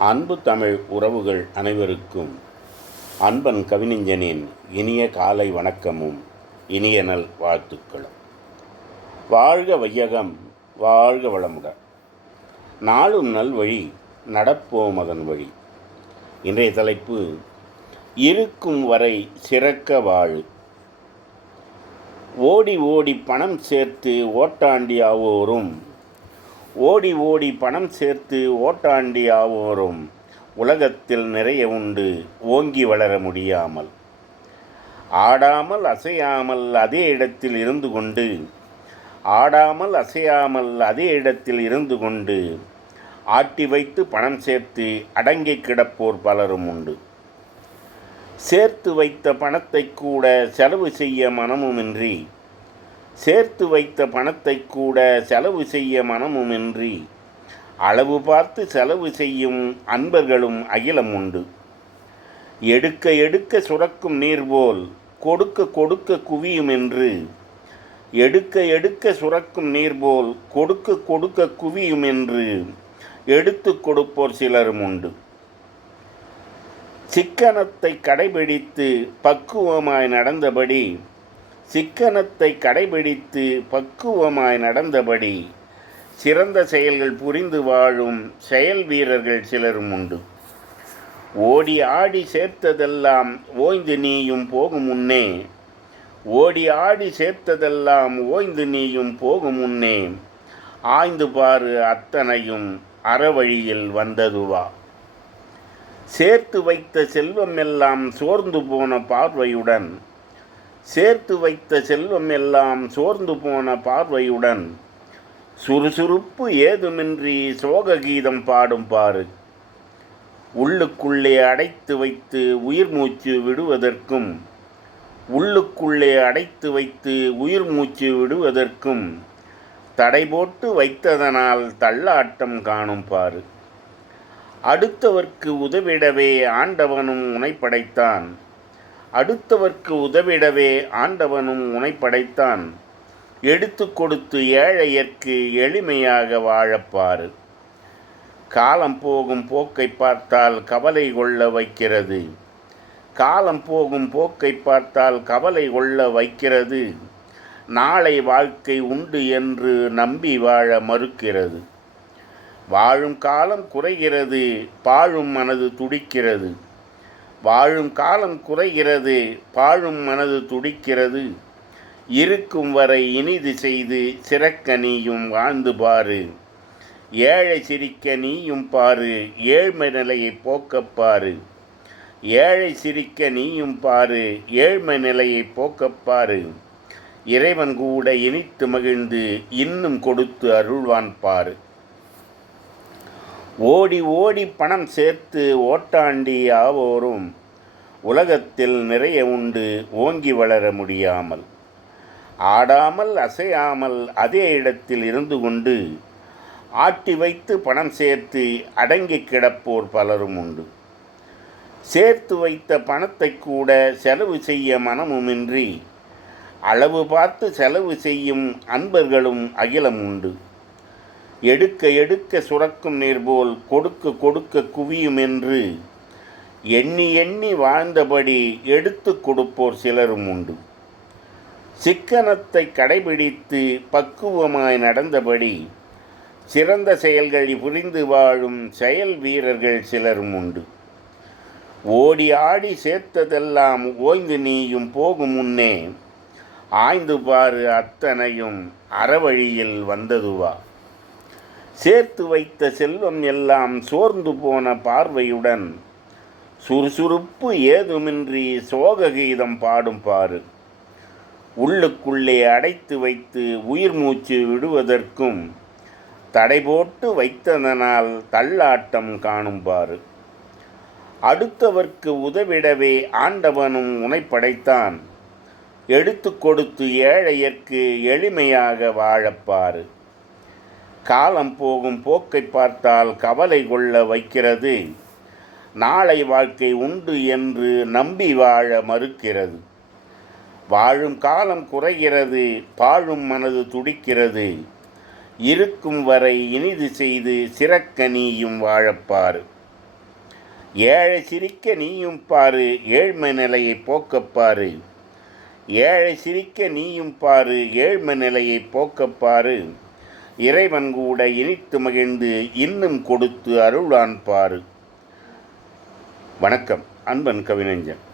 அன்பு தமிழ் உறவுகள் அனைவருக்கும் அன்பன் கவிஞனின் இனிய காலை வணக்கமும் இனிய நல் வாழ்த்துக்களும். வாழ்க வையகம் வாழ்க வளமுடன். நாளும் நல் வழி நடப்போம் அதன் வழி. இன்றைய தலைப்பு இருக்கும் வரை சிறக்க வாழு. ஓடி ஓடி பணம் சேர்த்து ஓட்டாண்டியாவோரும் ஓடி ஓடி பணம் சேர்த்து ஓட்டாண்டி ஆவோரும் உலகத்தில் நிறைய உண்டு ஓங்கி வளர முடியாமல். ஆடாமல் அசையாமல் அதே இடத்தில் இருந்து கொண்டு ஆடாமல் அசையாமல் அதே இடத்தில் இருந்து கொண்டு ஆட்டி வைத்து பணம் சேர்த்து அடங்கி கிடப்போர் பலரும் உண்டு. சேர்த்து வைத்த பணத்தை கூட செலவு செய்ய மனமுமின்றி சேர்த்து வைத்த பணத்தை கூட செலவு செய்ய மனமுமின்றி அளவு பார்த்து செலவு செய்யும் அன்பர்களும் அகிலம் உண்டு. எடுக்க எடுக்க சுரக்கும் நீர் போல் கொடுக்க கொடுக்க குவியும் என்று எடுக்க எடுக்க சுரக்கும் நீர் போல் கொடுக்க கொடுக்க குவியும் என்று எடுத்து கொடுப்போர் சிலரும் உண்டு. சிக்கனத்தை கடைபிடித்து பக்குவமாய் நடந்தபடி சிக்கனத்தை கடைபிடித்து பக்குவமாய் நடந்தபடி சிறந்த செயல்கள் புரிந்து வாழும் செயல் வீரர்கள் சிலரும் உண்டு. ஓடி ஆடி சேர்த்ததெல்லாம் ஓய்ந்து நீயும் போகும் முன்னே. ஓடி ஆடி சேர்த்ததெல்லாம் ஓய்ந்து நீயும் போகும் முன்னே. ஆய்ந்து பாரு அத்தனையும் அறவழியில் வந்ததுவா. சேர்த்து வைத்த செல்வம் எல்லாம் சோர்ந்து போன பார்வையுடன் சேர்த்து வைத்த செல்வம் எல்லாம் சோர்ந்து போன பார்வையுடன் சுறுசுறுப்பு ஏதுமின்றி சோக கீதம் பாடும் பாரு உள்ளுக்குள்ளே அடைத்து வைத்து உயிர் மூச்சு விடுவதற்கும் உள்ளுக்குள்ளே அடைத்து வைத்து உயிர் மூச்சு விடுவதற்கும் தடை போட்டு வைத்ததனால் தள்ளாட்டம் காணும் பாரு அடுத்தவர்க்கு உதவிடவே ஆண்டவனும் உனை படைத்தான் அடுத்தவர்க்கு உதவிடவே ஆண்டவனும் உனை படைத்தான். எடுத்து கொடுத்து ஏழையர்க்கு எளிமையாக வாழப்பாரு. காலம் போகும் போக்கை பார்த்தால் கவலை கொள்ள வைக்கிறது. காலம் போகும் போக்கை பார்த்தால் கவலை கொள்ள வைக்கிறது. நாளை வாழ்க்கை உண்டு என்று நம்பி வாழ மறுக்கிறது. வாழும் காலம் குறைகிறது பாழும் மனது துடிக்கிறது. வாழும் காலம் குறைகிறது பாழும் மனது துடிக்கிறது. இருக்கும் வரை இனிது செய்து சிறக்க நீயும் வாழ்ந்து பாரு. ஏழை சிரிக்க நீயும் பாரு ஏழ்மை நிலையை போக்கப்பாரு ஏழை சிரிக்க நீயும் பாரு ஏழ்மை நிலையை போக்கப்பாரு இறைவன் கூட இனித்து மகிழ்ந்து இன்னும் கொடுத்து அருள்வான் பாரு. ஓடி ஓடி பணம் சேர்த்து ஓட்டாண்டி ஆவோரும் உலகத்தில் நிறைய உண்டு ஓங்கி வளர முடியாமல். ஆடாமல் அசையாமல் அதே இடத்தில் இருந்து கொண்டு ஆட்டி வைத்து பணம் சேர்த்து அடங்கி கிடப்போர் பலரும் உண்டு. சேர்த்து வைத்த பணத்தை கூட செலவு செய்ய மனமுமின்றி அளவு பார்த்து செலவு செய்யும் அன்பர்களும் அகிலம் உண்டு எடுக்க எடுக்க சுரக்கும் நீர் போல் கொடுக்க கொடுக்க குவியும் என்று எண்ணி எண்ணி வாழ்ந்தபடி எடுத்து கொடுப்போர் சிலரும் உண்டு. சிக்கனத்தை கடைபிடித்து பக்குவமாய் நடந்தபடி சிறந்த செயல்களை புரிந்து வாழும் செயல் வீரர்கள் சிலரும் உண்டு. ஓடி ஆடி சேர்த்ததெல்லாம் ஓய்ந்து நீயும் போகும் முன்னே ஆய்ந்து பாரு அத்தனையும் அறவழியில் வந்ததுவா. சேர்த்து வைத்த செல்வம் எல்லாம் சோர்ந்து போன பார்வையுடன் சுறுசுறுப்பு ஏதுமின்றி சோக கீதம் பாடும் பாரு உள்ளுக்குள்ளே அடைத்து வைத்து உயிர் மூச்சு விடுவதற்கும் தடை போட்டு வைத்ததனால் தள்ளாட்டம் காணும் பாரு அடுத்தவர்க்கு உதவிடவே ஆண்டவனும் உனை படைத்தான் எடுத்து கொடுத்து ஏழையர்க்கு எளிமையாக வாழப்பாரு காலம் போகும் போக்கை பார்த்தால் கவலை கொள்ள வைக்கிறது. நாளை வாழ்க்கை உண்டு என்று நம்பி வாழ மறுக்கிறது. வாழும் காலம் குறைகிறது பாழும் மனது துடிக்கிறது. இருக்கும் வரை இனிது செய்து சிறக்க நீயும் வாழப்பார். ஏழை சிரிக்க நீயும் பாரு ஏழ்மை நிலையை போக்கப்பாரு ஏழை சிரிக்க நீயும் பாரு ஏழ்மை நிலையை போக்கப்பாரு இறைவன் கூட இனித்து மகிழ்ந்து இன்னும் கொடுத்து அருளான் பாரு. வணக்கம் அன்பன் கவிஞன்